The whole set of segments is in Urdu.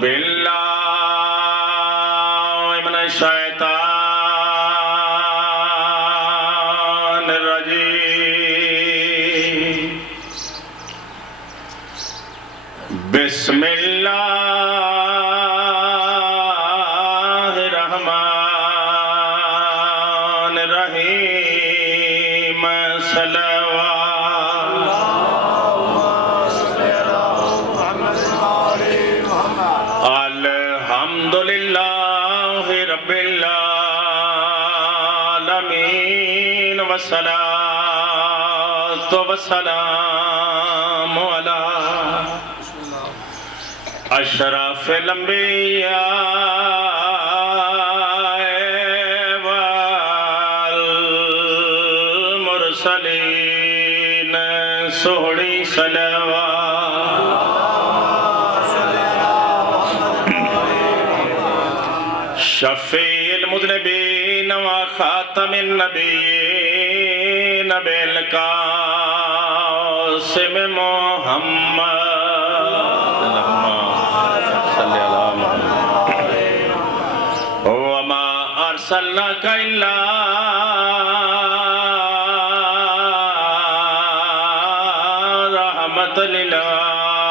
باللہ من الشیطان الرجیم بسم اللہ الرحمن الرحیم الحمدللہ رب العالمین والصلاة والسلام علی اشرف الانبیاء والمرسلین سوڑی صلوات شفیع المذنبین و خاتم النبیین بالقاسم محمد وما ارسلناک الا رحمت للعالمین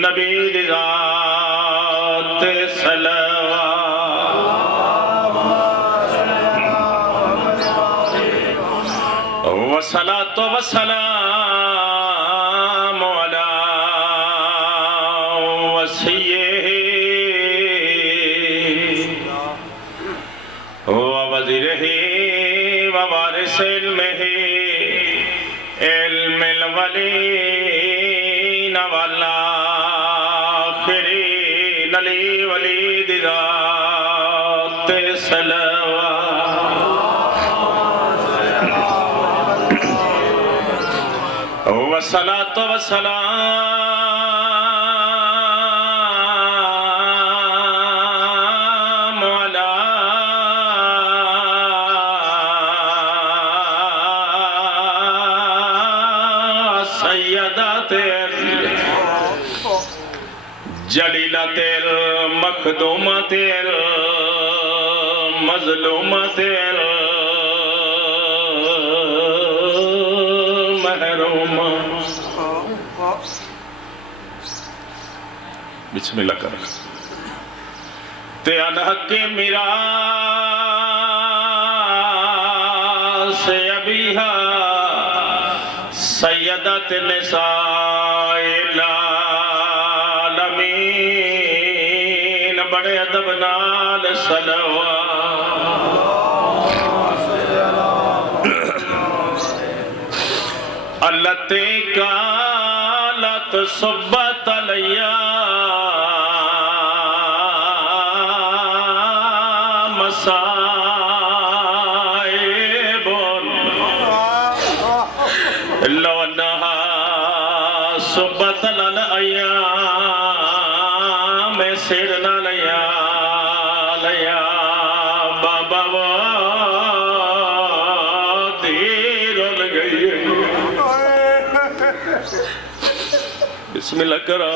نبی ذات والصلاة والسلام على وصيه ووزيره ووارث علمه علم الأولين والآخرين لي وليد ذات والصلاة والسلام على سيدات الجليلة المخدومة المظلومة بسم اللہ کرنا تیان حق میراث ابیہا سیدت نساء العالمین بڑے ادب نال صلوات اللتی قالت صبت علیہ مصائب لو انہا صبت للایام سرنا لیا بابا دیر لگئی بسم اللہ کرا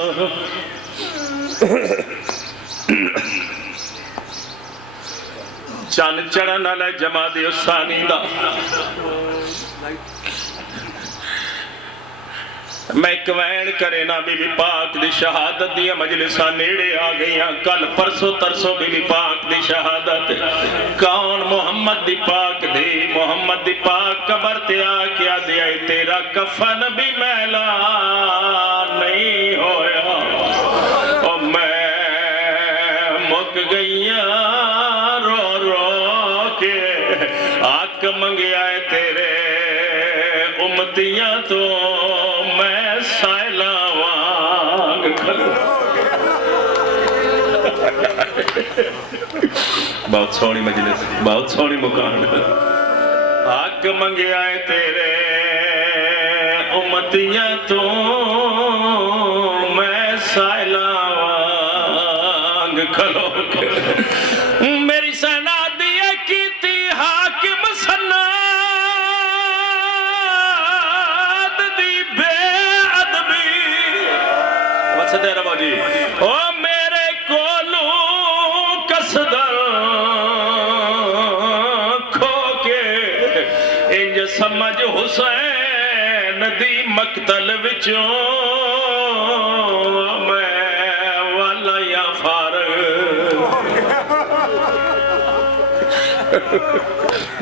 چان چڑھن علی جماعت الثانی دا میں کوین کرے نا بی بی پاک دی شہادت دیا مجلسہ نیڑے آ گئیاں کل پرسو ترسو بی بی پاک دی شہادت کون محمد دی پاک قبر تے آ کیا دیا تیرا کفن بھی میلا نہیں ہویا اور میں مک گئیاں آک منگیا ہے تیرے امتیاں تو میں سائلہ وانگ کھلوں بہت سونی مجلس بہت سونی مکان آک منگیا ہے تیرے امتیاں تو میں سائلہ وانگ کھلوں میری سنا جی او میرے کولو قصدر کھو کے انج سمجھ حسین دی مقتل وچوں میں والا یا فارغ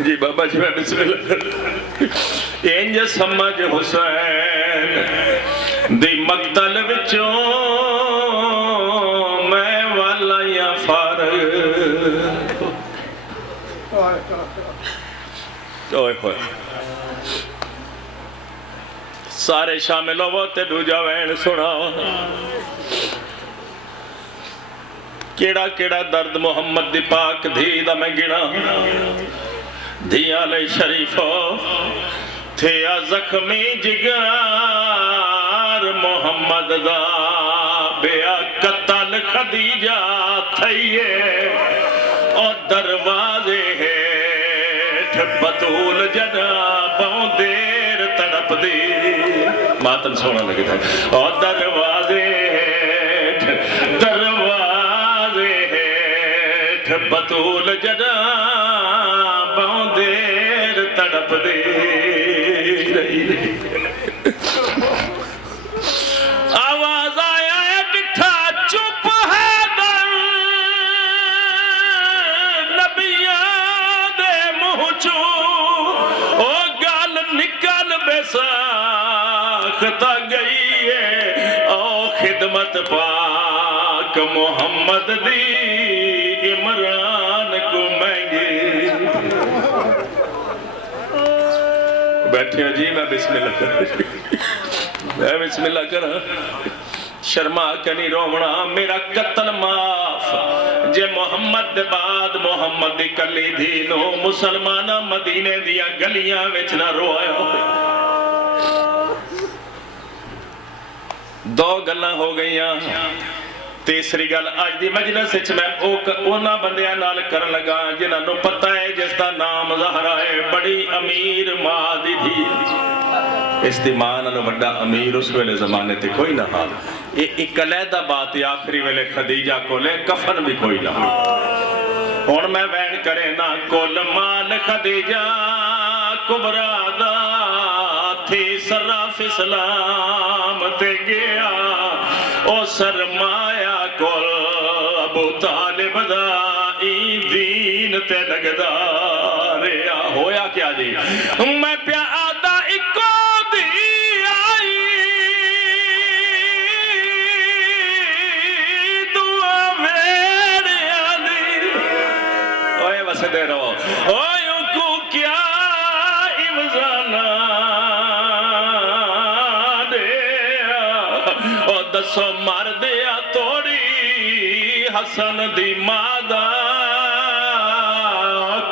جی بابا جی میں بسم اللہ انج سمجھ حسین دی مقتل وچوں میں والا یا فارغ اوئے ہوئے سارے شامل ہو تے دوجا وین سنا کیڑا کیڑا درد محمد دی پاک دھی دا میں گنا دھی علیہ شریفو تھیا زخمی جگار محمد دا بیا قتل خدیجہ تھئیے اور دروازے ہیٹھ بطول جنابوں دیر تڑپ دی ماتم سونا لگی تھا اور دروازے ہیٹھ بطول جنابوں دیر تڑپ دے رہی آواز آیا ہے ڈٹھا چپ ہے در نبیاں دے مہچو او گال نکل بے ساختہ گئی ہے او خدمت پاک محمد دی عمران کو مہنگی بیٹھے جی میں بسم اللہ کر میں بسم اللہ کر شرما کنی رومنا میرا قتل معاف جے محمد دے بعد محمد دی کلی دینو مسلمانہ مدینے دیا گلیاں وچ نہ رویا دو گلاں ہو گئیاں تیسری گل آج دی مجلس وچ میں اونا بندیاں نال کرن لگا جنہاں نو پتہ ہے جس دا نام زہرا ہے بڑی امیر ماں دی تھی اس دی ماں نالوں بڑا امیر اس ویلے زمانے تے کوئی نہ حال ایک علیحدہ بات آخری ویلے خدیجہ کو لے کفن بھی کوئی نہ ہن میں وین کرے نا کل مال خدیجہ کبرا دا تھی صرف اسلام تے گیا او سرمایہ کل ابو طالب دا دین تے لگدا ریا ہویا کیا جی میں پیا آدھا اکو دی آئی دعا ویڑیا دی اوہ بس دے رہو اوہ کو کیا امزانا دیا او دسو مار دیا توڑی حسن دی مادہ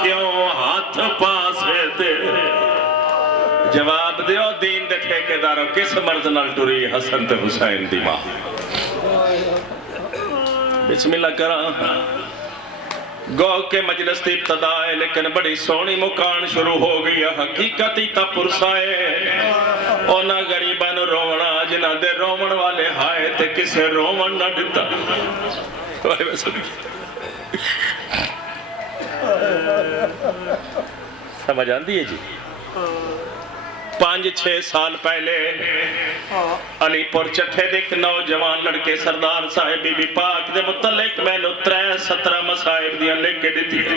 کیوں ہاتھ پاسے تے جواب دیو دین دے ٹھیکے دارو کس مرض نال ٹری حسن تے حسین دی ماں بسم اللہ کرا گو کے مجلس تی ابتدا ہے لیکن بڑی سونی مکان شروع ہو گئی حقیقتی تا پرسائے اونا غریبان رونا جنہ دے رومن والے ہائے تے کسے رومن نہ ڈتا سمجھ آن دیئے جی 5-6 سال پہلے علی پور چٹھے دیکھ نوجوان لڑکے سردار صاحب بی بی پاک دے متعلق میں نو 3-17 مسائب دیا لے کے دیتی ہے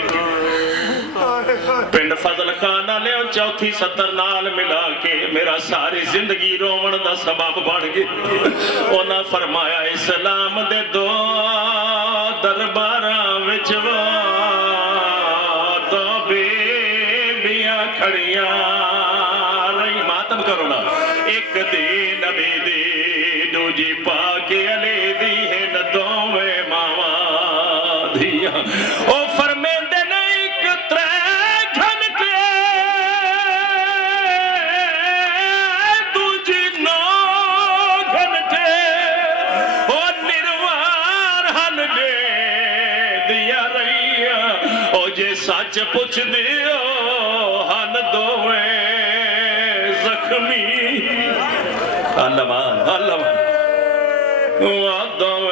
پنڈ فضل خانہ لے اور چوتھی 70 نال ملا کے میرا ساری زندگی رومن دا سبب بڑھ گئی اونا فرمایا اسلام دے دو درباراں وچ تو بیبیاں کھڑیاں کرو نا ایک دی نبی دی دوجی پاک علی دی ہے ندوے ماما دیا او فرمیندے نے ایک 3 گھنٹے دوجی 9 گھنٹے او نروار ہن دے دیا رہیا او جے سچ پوچھ دیو ہن دوے زخمی علمان علمان وعدو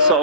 100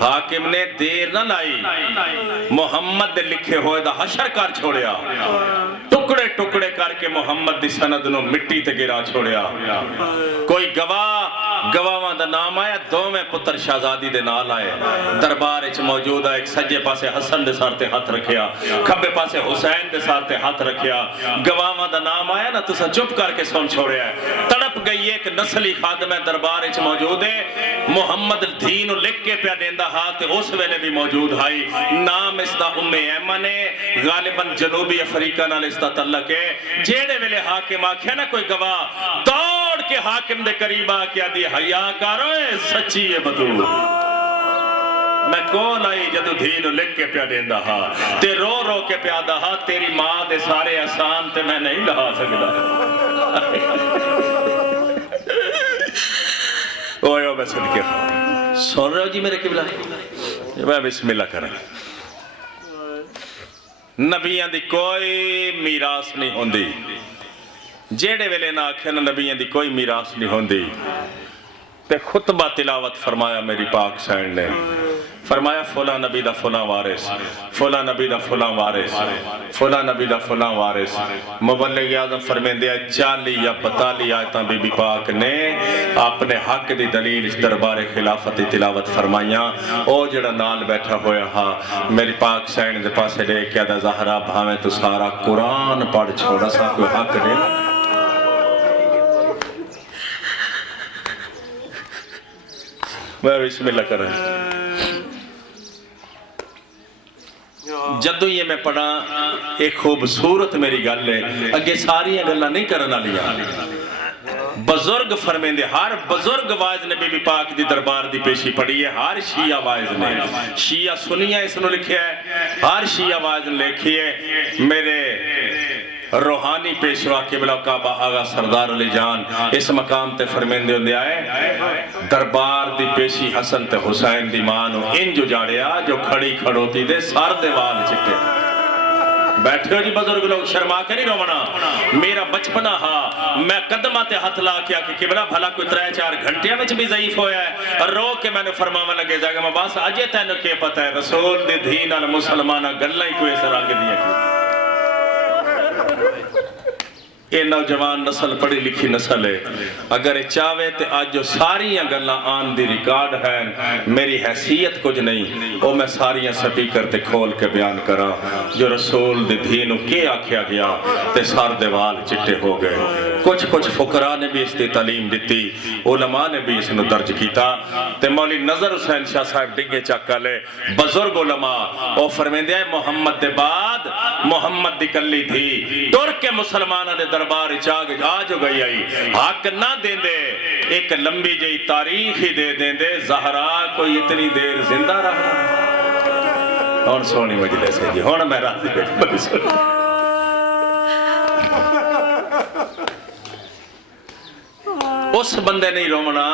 حاکم نے دیر نہ لائی محمد دے لکھے ہوئے دا حشر کر چھوڑیا ٹکڑے ٹکڑے کر کے محمد دی سند نو مٹی تے گرا چھوڑیا کوئی گواہاں دا نام آیا دو میں پتر شہزادی دے نال آئے دربار اچ موجود ہے ایک سجے پاسے حسن دے سارتے ہاتھ رکھیا کھبے پاسے حسین دے سارتے ہاتھ رکھیا گواہاں دا نام آیا نا تسا چپ کر کے سن چھوڑیا ہے تڑپ گئی ایک نسلی خادم دربار اچ موجود ہے محمد دین لکھ کے پیا دیندا ہاتھ اس ویلے بھی موجود ہائی نام اس دا ایمن ہے غالباً جنوبی افریقہ نال اس دا تعلق ہے جیڑے ویلے حاکم آکھیا نا کوئی گواہ دوڑ کے حاکم دے قریب آ کے آدھی حیا کاروئے سچی ہے بدو میں کون آئی جدو دین لکھ کے پیا دیندا ہاں تے رو رو کے پیا دا ہاں تیری ماں دے سارے احسان تے میں نہیں لہا سکتا اوہ میں صدقے سن رہے ہو جی میرے قبلہ میں بسم اللہ کریں نبیاں دی کوئی میراث نہیں ہوندی جیڑے ویلے نہ آکھے نا نبیاں دی کوئی میراث نہیں ہوندی تے خطبہ تلاوت فرمایا میری پاک سینڈ نے فرمایا فلاں نبی دا فلاں وارث فلاں نبی دا فلاں وارث فلاں نبی دا فلاں وارث مبلغ اعظم فرمیندے 40 یا 42 آیتاں بی بی پاک نے اپنے حق دی دلیل اس دربار خلافت دی تلاوت فرمائیاں او جڑا نال بیٹھا ہویا ہاں میری پاک سینڈ دے پاسے لے کے دا زہرا بھاویں تو سارا قرآن پڑھ چھوڑا سا کوئی حق نہیں میں بسم اللہ کر رہا ہوں جدو یہ میں پڑھا ایک خوبصورت میری گل ہے اگے ساری گلاں نہیں کرنا لیا بزرگ فرمیندے ہر بزرگ وائز نے بی بی پاک دی دربار دی پیشی پڑھی ہے ہر شیعہ وائز نے شیعہ سنیہ اس نے لکھیا ہے ہر شیعہ وائز نے لکھی ہے میرے روحانی پیشوا قبلہ کعبہ آغا سردار علی جان اس مقام تے فرمیندے ہوندے آئے دربار دی پیشی حسن تے حسین دی مانو ان جو جاڑیا جو کھڑی کھڑوتی دے سار دے وال چکے بیٹھے ہو جی بزرگ لوگ شرما کے نہیں رونا میرا بچپنا ہا میں قدمہ تے ہاتھ لا کیا کہ قبلہ بھلا کوئی 3-4 گھنٹیاں میں بھی ضعیف ہویا ہے اور رو کے میں نے فرماوا لگے جاگا میں باس اجے تینو کے پتہ ہے رسول دی دین al مسلمانہ گلہ ہی کوئی ایسا رنگ دیا کی یہ نوجوان نسل پڑھی لکھی نسل ہے اگر چاہوے تے آج جو ساریاں گلہ آن دی ریکارڈ ہیں میری حیثیت کچھ نہیں وہ میں ساریاں سپیکر تے کھول کے بیان کرا جو رسول دی دینوں کے آکھیا گیا تے سار دیوال چٹے ہو گئے کچھ فقراء نے بھی اس دی تعلیم دیتی علماء نے بھی اس نے درج کیتا تے مولی نظر حسین شاہ صاحب ڈنگے چاکا لے بزرگ علماء او فرمیندے ہیں محمد دے بعد محمد دی کلی تھی ٹور کے مسلمانہ دے دربار آج ہو گئی آئی حق نہ دیں دے ایک لمبی جئی تاریخ ہی دے دے زہرا کوئی اتنی دیر زندہ رہا اور سونی مجلے سے جی ہونا میں راضی بیٹھ سونی اس بندے نہیں رومنا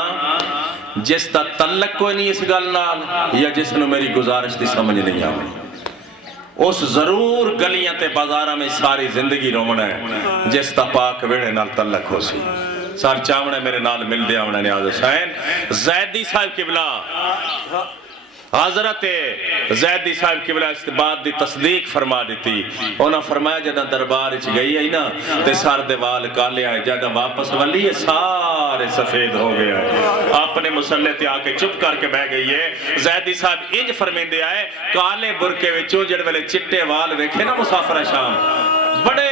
جس دا تعلق کوئی نہیں اس گل نال یا جس نے میری گزارش دی سمجھ نہیں آئی اس ضرور گلیاں تے بازارہ میں ساری زندگی رومنا ہے جس تا پاک ویڑے نال تعلق ہو سی سار چاونے میرے نال مل دیا انہیں نیاز حسین زیدی صاحب قبلہ حضرت زیدی صاحب قبلہ استباد دی تصدیق فرما دیتی انہاں فرمایا جدہ دربار اچھ گئی ہے نا تے سار دیوال کالے آئے جدہ واپس والی ہے سارے سفید ہو گیا ہے اپنے مسلح تے آکے چپ کر کے بہ گئی ہے زیدی صاحب انج فرمیندے آئے کالے برکے وچوں جڑ ویلے چٹے وال ویکھے نا مسافر شام بڑے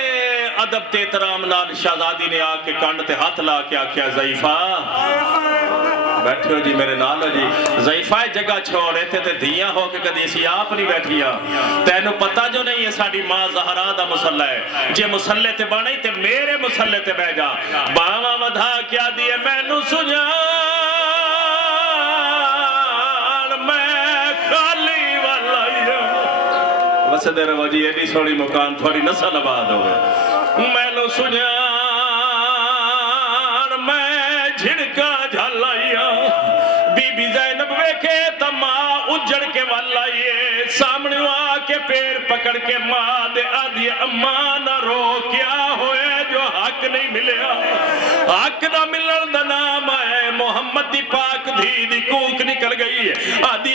ادب تے احترام نال شہزادی نے آکے کانڈ تے ہاتھ لا کے آکھیا ضعیفہ بیٹھے ہو جی میرے نال ہو جی ضعیفہ جگہ چھوڑے تھے دھیاں ہو کے کدھی اسی آپ نہیں بیٹھیا تینو پتہ جو نہیں ہے ساڑی ماں زہرا دا مسلح ہے جے مسلح تے بانی تے میرے مسلح تے بہ جا باما مدھا کیا دیئے میں نو سجان میں خالی والا وسے دے رو جی ایڈی سوڑی مکان تھوڑی نسل آباد ہوئے میں نو سجان میں جھڑکا جھلائیا بی بی زینب ویکھے تما اجڑ کے والائیے سامنے آکے پیر پکڑ کے ماں دے آدھی اماں نہ رو کیا ہوئے جو حق نہیں ملیا حق نہ ملن دا نام ہے محمد دی پاک دھی دی کوک نکل گئی ہے آدھی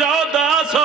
1400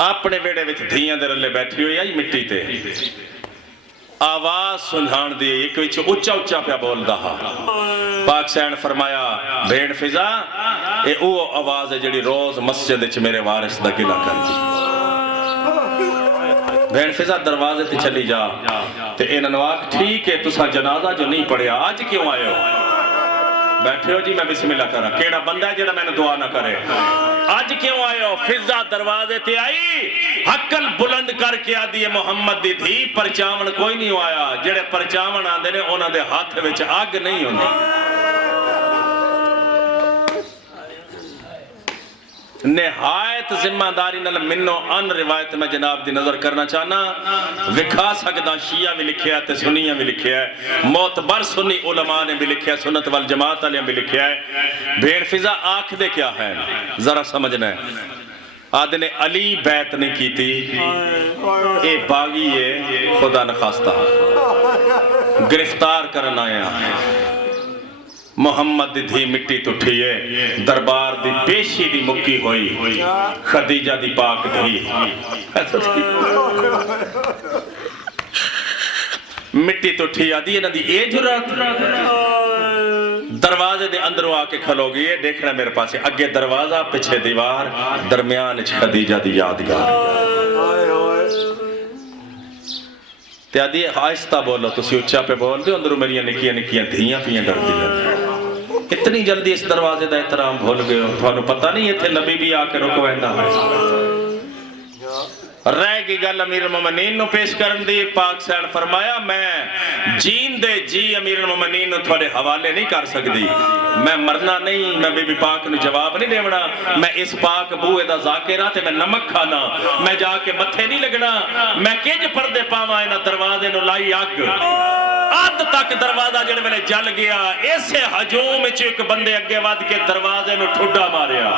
اپنے ویڑے وچ دھیاں دے رلے بیٹھی ہوئی آئی مٹی تے آواز سنجھان دی ایک وچ اچھا اچھا پیا بول دہا پاک سین فرمایا بھیڑ فضا اے او آواز ہے جڑی روز مسجد وچ میرے وارث دا گلہ کر دی بھیڑ فضا دروازے تے چلی جا تے انہاں نوں آکھ ٹھیک ہے تساں جنازہ جو نہیں پڑھیا آج کیوں آئے ہو بیٹھے ہو جی میں بسم اللہ کر رہا کیڑا بندہ ہے جڑا میں نے دعا نہ کرے آج کیوں آئے ہو فضا دروازے تے آئی حقل بلند کر کے آدھی محمد دی تھی پرچاون کوئی نہیں آیا جڑے پرچاون آندے نے انہاں دے ہاتھ وچ آگ نہیں ہوندی نہایت ذمہ داری نال منو ان روایت میں جناب دی نظر کرنا چاہنا وکھا سکدا شیعہ بھی لکھیا ہے تے سنیہ بھی لکھیا ہے معتبر سنی علماء نے بھی لکھیا ہے سنت والجماعت علیہ بھی لکھیا ہے بھیڑ فضا آنکھ دے کیا ہے ذرا سمجھنا ہے آدھے نے علی بیعت نہیں کی تھی اے باغی ہے خدا نخواستہ گرفتار کرنا آیا محمد دی دھی مٹی تٹھیے دربار دی پیشی دی مکی ہوئی خدیجہ دی پاک دھی مٹی تٹھی آدھی ہے نا دی اے جرات دروازے دے اندروں آکے کھلو گئی ہے دیکھنا میرے پاس اگے دروازہ پچھے دیوار درمیان خدیجہ دی یادگار تے آدھی آہستہ بولو تسی اچھا پہ بول دے اندروں میری نکیاں نکیاں دھیاں پیاں ڈر دیا اتنی جلدی اس دروازے دا احترام بھول گئے ہو تو پتہ نہیں یہ تھے نبی بھی آکے رکو ایندہ رہ گی گل امیر المومنین نو پیش کرن دی پاک سین فرمایا میں جین دے جی امیر المومنین نو تھوڑے حوالے نہیں کر سکتی میں مرنا نہیں میں بی بی پاک نو جواب نہیں دیونا میں اس پاک بوئے دا ذاکرہ تے میں نمک کھانا میں جا کے متھے نہیں لگنا میں کنج پردے پاواں انہاں دروازے نو لائی آگ آدھ تک دروازہ جڑے میں جل گیا ایسے ہجوم وچ ایک بندے اگے واد کے دروازے نو ٹھڈا ماریا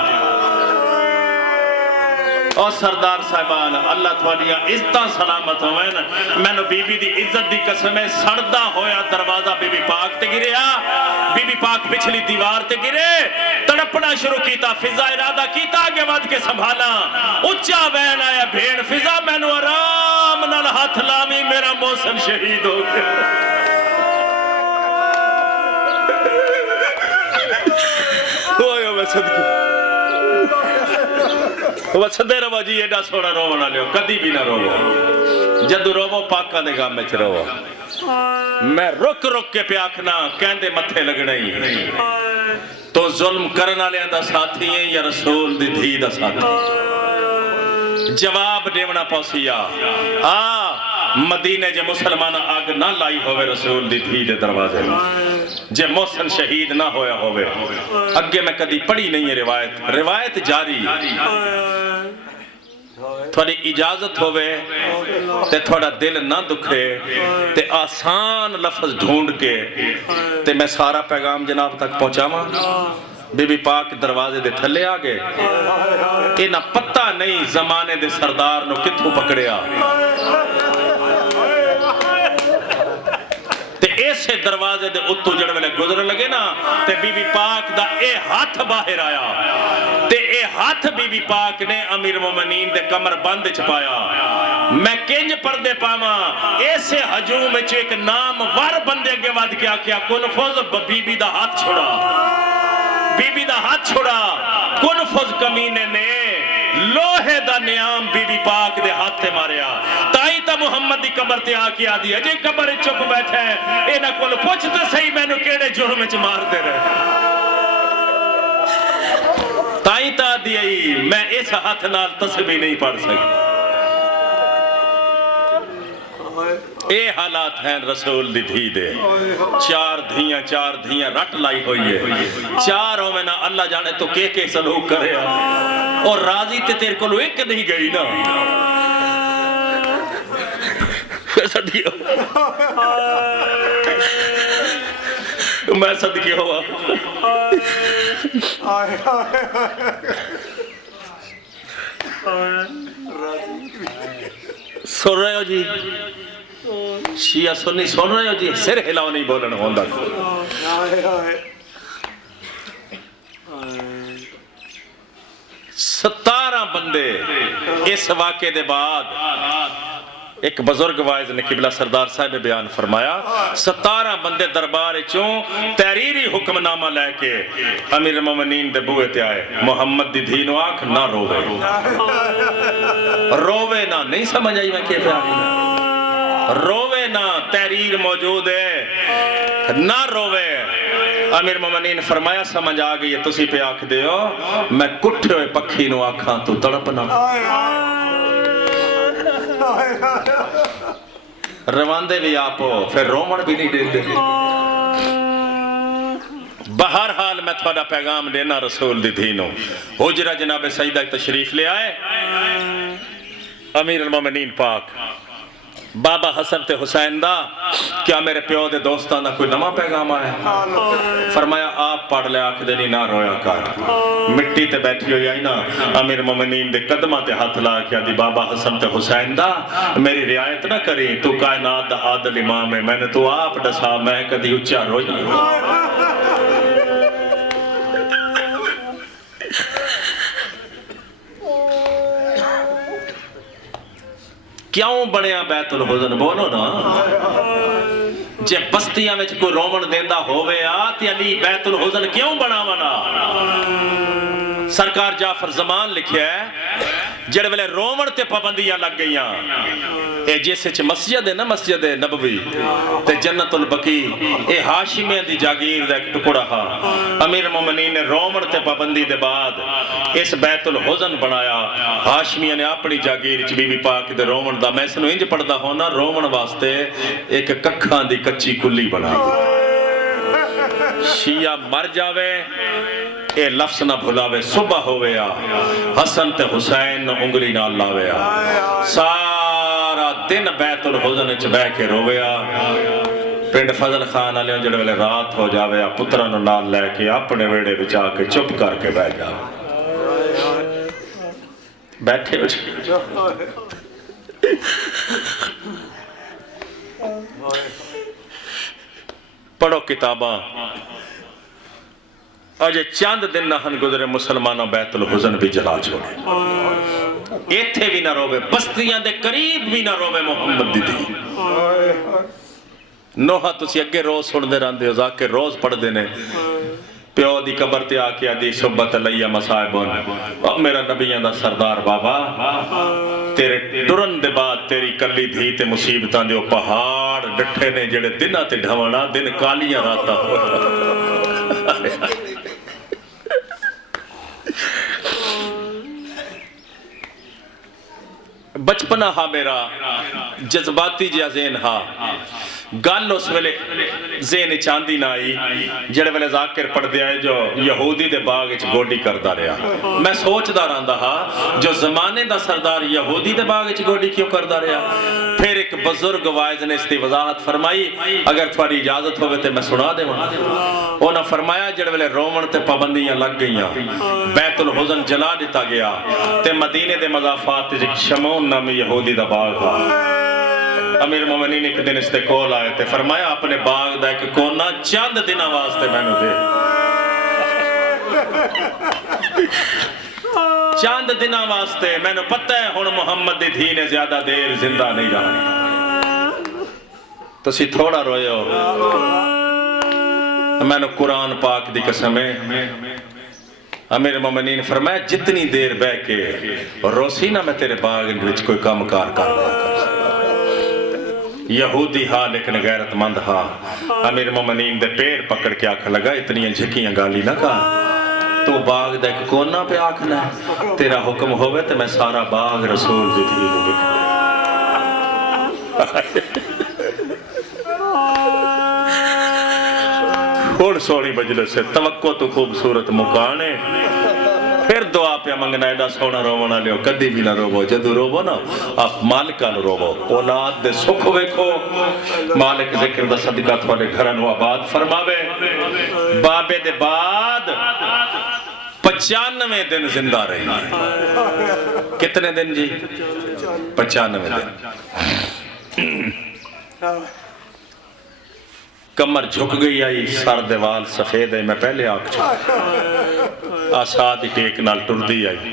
اور سردار صاحبان اللہ تھوڑیاں عزتاں سلامت ہوئے میں نے بی بی دی عزت دی قسمیں سردہ ہویا دروازہ بی بی پاک تے گریا بی بی پاک پچھلی دیوار تے گرے تڑپنا شروع کیتا فضا ارادہ کیتا آگے واد کے سنبھالا اچھا وین آیا بھیڑ فضا میں نے آرام نال ہاتھ لامی میرا محسن شہید ہو گیا ہوئے میں صدقی وہ صدے رو جی ایڈا سوڑا رو نہ لیو کدی بھی نہ رو جدو رو پاکا دے گام میں رو میں رک رک کے پیاکھنا کہندے متھے لگڑائی تو ظلم کرنا لے اندہ ساتھی ہیں یا رسول دی دھی دا ساتھی جواب دیونا پوسیا مدینے جے مسلمان آگ نہ لائی ہوئے رسول دی دھی دے دروازے میں جے محسن شہید نہ ہویا ہوئے اگے میں کدی پڑھی نہیں ہے روایت جاری تھوڑی اجازت ہوئے تے تھوڑا دل نہ دکھے تے آسان لفظ ڈھونڈ کے تے میں سارا پیغام جناب تک پہنچاواں بی بی پاک دروازے دے تھلے آگے اینا پتہ نہیں زمانے دے سردار نو کتھو پکڑیا تے ایسے دروازے دے اتو جڑ میں گزر لگے نا تے بی بی پاک دا اے ہاتھ باہر آیا تے اے ہاتھ بی بی پاک نے امیر مومنین دے کمر بند چھپایا میں کنج پردے پاما ایسے ہجوم میں ایک نام وار بندے اگے واد کیا کیا کنفوز بی بی دا ہاتھ چھوڑا بی بی دا ہاتھ چھوڑا کنفوز کمینے نے لوہے دا نیام بی بی پاک دے ہاتھ تے ماریا تائی تا محمد دی قبر تے آکی آدھی اجے قبر چپ بیٹھے اے نہ کل پوچھتے صحیح میں نو کیڑے جرم چ مار دے رہے تائی تا دی آئی میں اس ہاتھ نال تسبیح نہیں پڑھ سکی اے حالات ہیں رسول دی دھی دے چار دھیاں رٹ لائی ہوئی ہے چاروں میں نہ اللہ جانے تو کے سلوک کرے اور راضی تے تیرے کو ایک نہیں گئی نا صدقے میں صدقے ہوا سن رہے ہو جی شیعہ سنی سن رہے ہو جی سر ہلاو نہیں بولن ہوندہ 17 بندے اس واقعے دے بعد ایک بزرگ وائز نے قبلہ سردار صاحب بیان فرمایا 17 بندے دربار چوں تحریری حکم نامہ لے کے امیر المومنین دے بوئے تے آئے محمد دی دھینو آنکھ نہ روے روے نہ نہیں سمجھ آئی میں کہتے آئی روے نہ تحریر موجود ہے نہ روے امیر مومنین فرمایا سمجھ آگئی ہے تسی پہ آنکھ دے ہو میں کٹھے ہوئے پکھی نو آنکھاں تو تڑپنا رواندے بھی آپ ہو پھر رومن بھی نہیں دے دے بہرحال میں تھوڑا پیغام دینا رسول دی دھینوں حجرہ جناب سیدہ تشریف لے آئے امیر المومنین پاک بابا حسن تے حسین دا کیا میرے پیو دے دوستان دا کوئی نما پیغام آیا فرمایا آپ پڑھ لے آکھ دے نہیں نہ رویا کر مٹی تے بیٹھی ہوئی آئی نا امیر مومنین دے قدمہ تے ہاتھ لا کیا دی بابا حسن تے حسین دا میری رعایت نہ کری تو کائنات دا عادل امام ہے میں نے تو آپ ڈسا میں کدی اچھا روئی کیوں بڑیا بیت الحزن بولو نا جے بستیاں میں کوئی رومن دیندہ ہوئے آتی علی بیت الحزن کیوں بنا ونا سرکار جعفر زمان لکھیا ہے جڑے ویلے رومن تے پابندیاں لگ گئیاں اے جیسے چھ مسجد ہے نا مسجد نبوی تے جنت البقی اے ہاشمیاں دی جاگیر دا ایک ٹکڑا ہا امیر مومنین نے رومن تے پابندی دے بعد اس بیت الحزن بنایا ہاشمیاں نے اپنی جاگیر چھ بی بی پاک دے رومن دا میں سنو انج پڑھدا ہونا رومن واسطے ایک ککھاں دی کچی کلی بنا شیعہ مر جاوے اے لفظ نہ بھلاوے صبح ہوئے حسن تے حسین انگلی نہ لاوے سارا دن بیت الحزن چ بہ کے روے پنڈ فضل خان علیہ جڑے ویلے رات ہو جاوے پترانو نال لے کے اپنے ویڑے وچ آ کے چپ کر کے بیٹھ جاوے بیٹھے پڑھو کتاباں آجے چاند دن نہن گزرے مسلمانوں بیت الحزن بھی جلا چھوڑے ایتھے بھی نہ روبے بستیاں دے قریب بھی نہ روبے محمد دی دی نوحہ تسی اگے روز سن دے رہن دے ہو ذاکر روز پڑھ دینے پیو دی قبر تے آکے آدھی صحبت علیہ مسائبون میرا نبیان دا سردار بابا تیرے ٹرن دے بعد تیری کلی دھی تے مصیبتاں دے پہاڑ ڈٹھے نے جڑے دنہ تے ڈھونا دن کالیاں راتا ہوتا بچپنا ہا میرا جذباتی جا ذہن ہا گل اس ویلے ذہن چاندی نہ آئی جڑے ویلے ذاکر پڑھ دیا ہے جو یہودی دے باغ اچ گوڈی کردا رہا میں سوچ دا رہندا ہا جو زمانے دا سردار یہودی دے باغ اچ گوڈی کیوں کردا رہا پھر ایک بزرگ وائز نے اس دی وضاحت فرمائی اگر تھوڑی اجازت ہوئے تے میں سنا دے انہاں فرمایا جڑے ویلے رومن تے پابندیاں لگ گئیاں بیت الحزن جلا دیتا گیا تے مدینے دے مضافات ایک شمون نامی یہودی دا باغ تھا امیر مومنین ایک دن اس تے کول آئے تھے فرمایا اپنے باغ دا ایک کونا چند دن واسطے میں نے دے چند دن واسطے میں نے پتہ ہے ہن محمد دی دھی نے زیادہ دیر زندہ نہیں رہا تو سی تھوڑا روئے ہو میں نے قرآن پاک دی قسم ہے امیر مومنین فرمایا جتنی دیر بہ کے روسی نہ میں تیرے باغ وچ کوئی کام کار کر رہا کر یہودی ہاں لیکن غیرت مند ہاں امیر مومنین دے پیر پکڑ کے آکھ لگا اتنی جھکیاں گالی نہ کہا تو باغ دے کونا پہ آکھ لے تیرا حکم ہوئے تو میں سارا باغ رسول دی تھی اور سوڑی مجلس سے توقع تو خوبصورت مکانے پھر دعا پہ منگنا ایڈا سونا رونا لیو کدی بھی نہ روو جدو روو نا آپ مالکہ نہ روو اولاد دے سکھ ویکھو مالک ذکر دا صدقہ تھوڑے گھرن و آباد فرماوے بابے دے بعد 95 دن زندہ رہی کتنے دن جی 95 دن کمر جھک گئی آئی سر دیوال سفید ہے میں پہلے آنکھ چھوڑ آساد ٹیک نال ٹردی آئی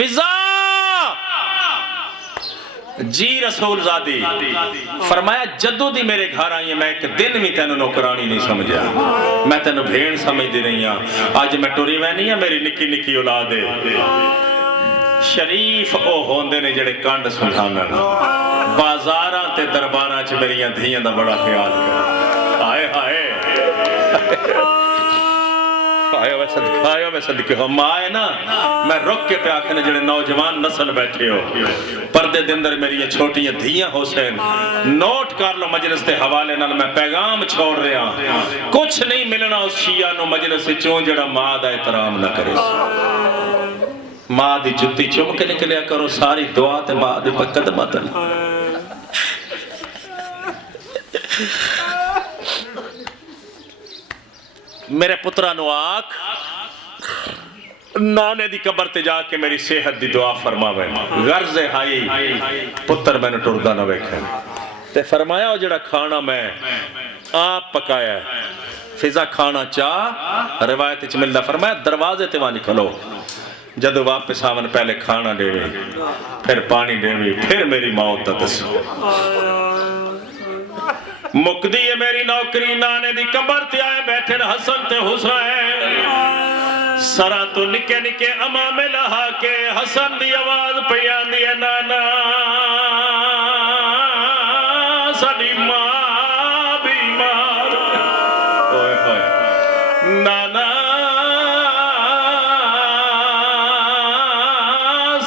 فضا جی رسول زادی فرمایا جدو دی میرے گھر آئی ہے میں ایک دن بھی تینوں نوکرانی نہیں سمجھا میں تینوں بھیڑ سمجھ دی رہی ہوں آج میں ٹوری میں نہیں ہے میری نکی نکی اولاد ہے شریف او ہوندے نے جڑے کانڈ سنجھانا بازاراں تے درباراں چ میریاں دھیاں دا بڑا خیال کر آئے آئے آیا میں صدقے ہو ماں ہے نا میں رک کے پہ آکھنے جڑے نوجوان نسل بیٹھے ہو پردے دے اندر میری یہ چھوٹیاں دھیاں حسین نوٹ کر لو مجلس تے حوالے نال میں پیغام چھوڑ رہا کچھ نہیں ملنا اس شیعہ نو مجلس سے چون جڑا ماں دا احترام نہ کرے ماں دی جتی چم کے نکلیا کرو ساری دعا تے ماں دے پر قدم آتا میرے پترہ نو آکھ نانے دی قبر تے جا کے میری صحت دی دعا فرما بینا غرض ہائی پتر میں نے ٹردہ نہ بیکھے تے فرمایا ہو جڑا کھانا میں آپ پکایا ہے فضا کھانا چاہ روایت اچھ ملدہ فرمایا دروازے تے وہاں نکلو جد واپس آون پہلے کھانا دے وی پھر پانی دے وی پھر میری موت دا دسو مقدی ہے میری نوکری نانے دی قبر تے آئے بیٹھے حسن تے حسین سرا تو نکے نکے امام لہا کے حسن دی آواز پیان دی نانا ساڈی ماں بیمار اوئے ہوئے نانا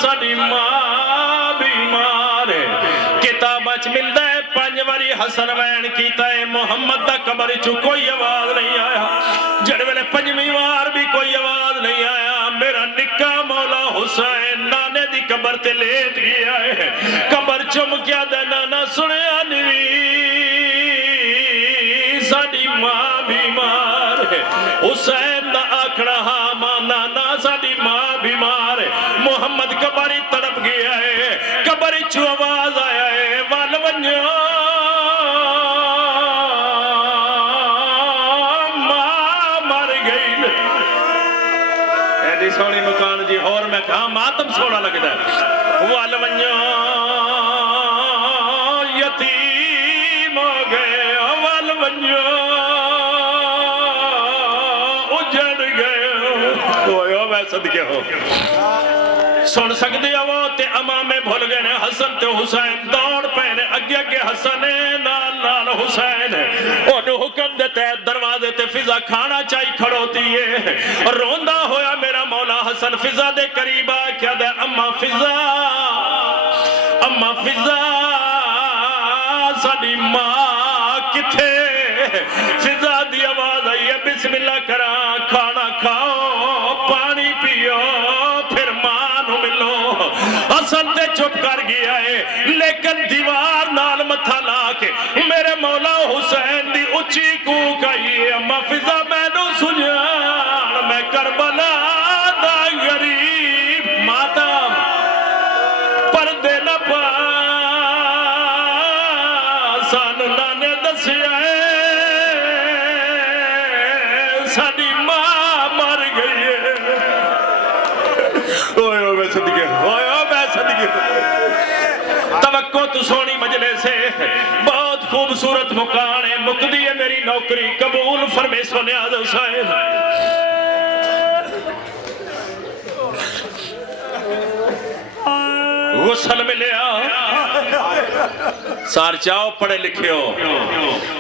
ساڈی ماں بیمار ہے کتاب اچ ملدا ہے پنجواری حسن وین کیتا ہے محمد دا قبر چو کوئی آواز نہیں آیا جڑے ویلے پنجویں وار بھی کوئی آواز نہیں آیا میرا نکا مولا حسین نانے دی قبر تے لیٹ گیا ہے قبر چم کیا دے نانا سنیا نوی ساڈی ماں بیمار ہے حسین دا آکھنا ہاں ماں نانا ساڈی ماں بیمار ہے محمد قبر تڑپ گیا ہے قبر چو آواز آیا ہے وال ونجو سونی مکان جی اور میں کہا ماتم سونا لگتا ہے وال ونجو یتیم ہو گئے وال ونجو اجڑ گئے کوئی میں صدقے ہو سن سکتے ہو وہ تے امامے بھول گئے نے حسن تے حسین دوڑ پہنے اگے اگے حسن نال نال حسین انہوں حکم دیتے دروازے تے فضا کھانا چاہی کھڑوتی ہے روندہ ہویا میرا مولا حسن فضا دے قریبا کیا دے اما فضا ساڈی ماں کتھے فضا دی آواز آئی ہے بسم اللہ کرا کھانا کھاؤ پانی پیو پھر ماں نو ملو حسن تے چپ کر گیا ہے لیکن دیوار نال متھا لا کے میرے مولا حسین دی اچھی کوک آئی ہے اما فضا میں نو سنیان میں کربلا دا غریب ماتم پردے نہ پا سان نانے دسیا ہے ساڈی ماں مر گئی ہے اوہ میں صدقے توقع تو سونی مجلے سے بہت خوبصورت مکان ہے مقدی ہے میری نوکری قبول فرمے سنیاز حسین غسل ملیا سار چاہو پڑھے لکھے ہو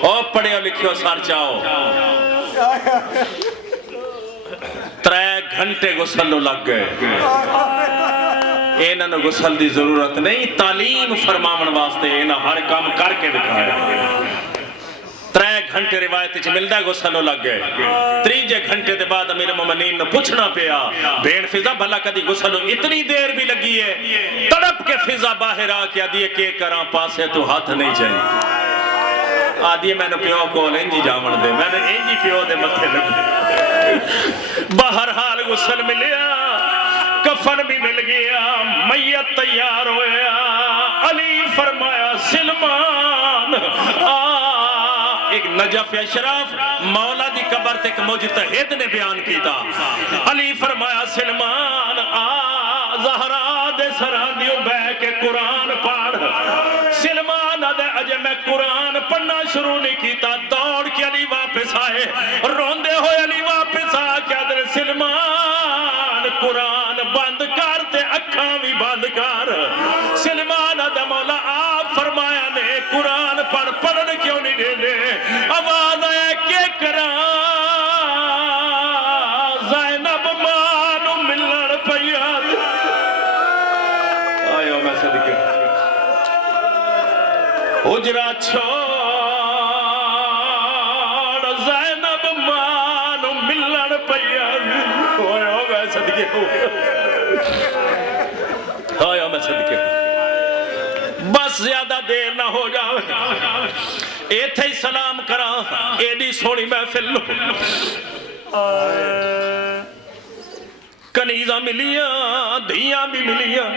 او پڑھے لکھے ہو سار چاہو 3 گھنٹے غسل لگ گئے اینا نو غسل دی ضرورت نہیں تعلیم فرماون واسطے اینا ہر کام کر کے دکھایا 3 گھنٹے روایت چ ملدا غسل لگ گئے 3 گھنٹے دے بعد امیر مومنین نے پوچھنا پیا بین فضا بھلا کدی غسل اتنی دیر بھی لگی ہے تڑپ کے فضا باہر آ کے آدھی کہ کراں پاسے تو ہاتھ نہیں چاہیے آدھی میں نے پیو کو انجی جامن دے میں نے انجی پیو دے متھے لگے بہرحال غسل ملیا کفن بھی مل گیا میت تیار ہویا علی فرمایا سلمان ایک نجف اشراف مولا دی قبر تک مجتہد نے بیان کیتا علی فرمایا سلمان زہرا میں قرآن پڑھنا شروع نہیں کیتا دوڑ کے علی واپس آئے روندے ہوئے علی واپس آ کے حضرت سلمان قرآن بند کر تے اکھاں بھی بند کر سلمان دا مولا آپ فرمایا نے قرآن پڑھن کیوں نہیں دے دے آواز آیا کہ کران زینب مانو ملن پیاد آئیو میں صدقے حجرہ چھوڑ زینب مانو ملن پیاد آئیو میں صدقے آئیو میں صدقے بس زیادہ دیر نہ ہو جاؤ ایتھے ہی سلام کرا ایڈی سونی محفل لو کنیزاں ملیاں دھیاں بھی ملیاں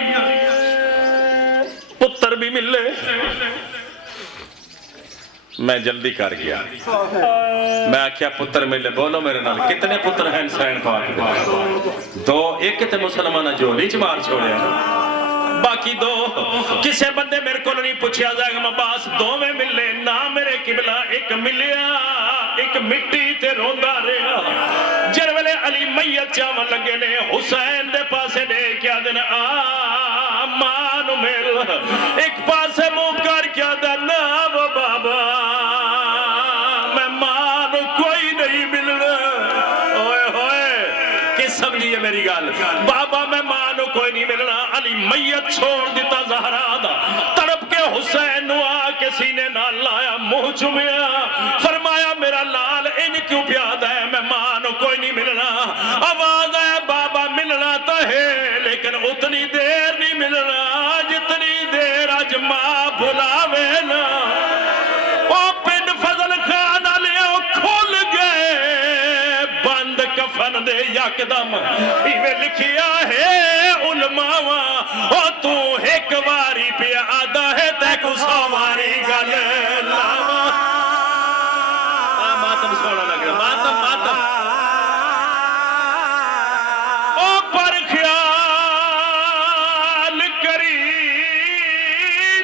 پتر بھی ملے میں جلدی کر گیا میں آکھیا پتر ملے بولو میرے نال کتنے پتر ہیں حسین پاک دو ایک تے مسلمانہ جو نیچ مار چھوڑے باقی دو کسے بندے میرے کو نہیں پوچھیا جائے گا مباس دو میں ملے نہ میرے قبلہ ایک ملیا ایک مٹی تے روندہ رہا جرولے علی میت چاون لگے نے حسین دے پاسے دے کیا دن مانو مل ایک پاسے منہ کر کیا دن وہ بابا میں مانو کوئی نہیں ملنا اوئے ہوئے کس سمجھئے میری گال بابا میں مانو کوئی نہیں ملنا علی میت چھوڑ دیتا زہرا دا تڑپ کے حسین نو آ کے سینے نہ لایا منہ چمیا فرمایا میرا لال ان کیوں پیادا ہے میں مانو کوئی نہیں ملنا آواز ہے بابا ملنا تو ہے لیکن اتنی دیر نہیں ملنا جتنی دیر آج ماں بھلاوے نا او پنڈ فضل خان علیہ کھول گئے بند کفن دے یکدم ایوے لکھیا ہے علماء او تو ایک واری پہ آدھا ہے تے کو سواری گل لاوا ماتم سوڑا لگ رہا ماتم او پر خیال کری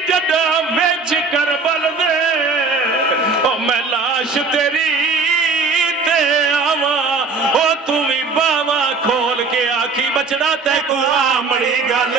جدہ ویچ کربل دے او میں لاش تیری تے آوا او تو بھی باوا کھول کے آکھی بچنا تے کو آمڑی گل